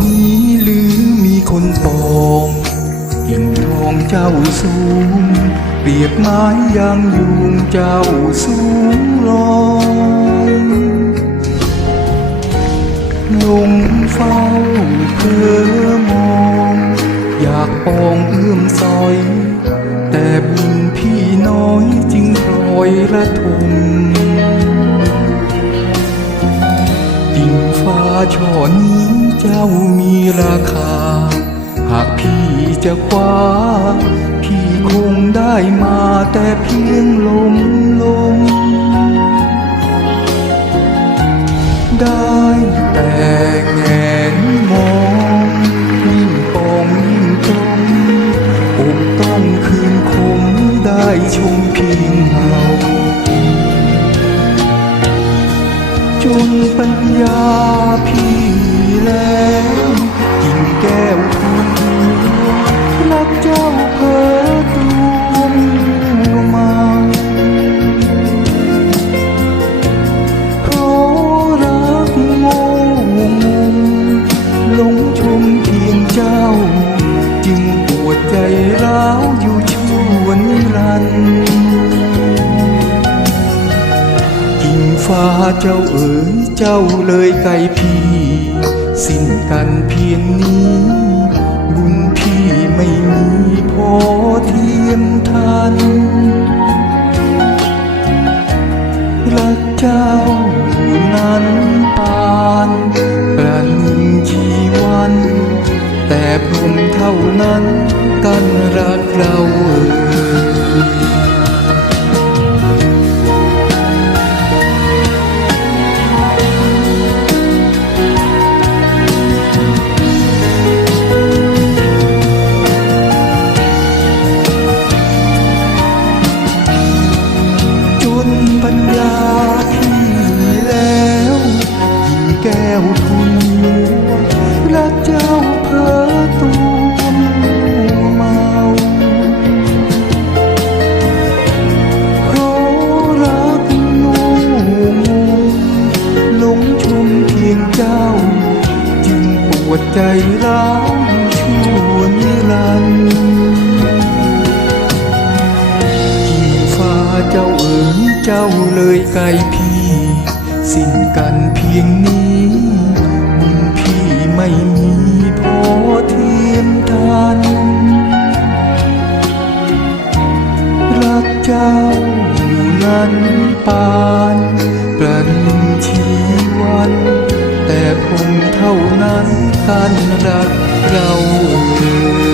นี้หรือมีคนปองกิ่งทองเจ้าสูง เปรียบไม้ยางยุงเจ้าสูงลอยลงเฝ้าเพื่อมอง อยากปองเอื้อมซอย แต่บุญพี่น้อยจึงปล่อยละทม ช่อนี้เจ้ามีราคา หากพี่จะคว้า พี่คงได้มาแต่เพียงลมลม ได้แต่แงนมอง ยาพี เจ้าเอ๋ยเจ้าเลยไกลพี่ สิ้นกันเพียงนี้ บุญพี่ไม่มีพอเทียมทันรักเจ้านั้นปานประนิงชีวัน แต่พรมเท่านั้นกันรักเราเอ่ย ปัญญาพี่แล้วยิ่งแก้วทุนหัวรักเจ้าเพ้อตัวมัวเมาเพราะรักโง่งมหลงชมเพียงเจ้า จึงปวดใจร้าวชั่วนิรันดร์ เจ้าเอ๋ยเจ้าเลยไกลพี่ สิ้นกันเพียงนี้บุญพี่ไม่มีพอเทียมทัน รักเจ้าอยู่นั้นปานประนชีวัน แต่คงเท่านั้นกันรักเราเอ๋ย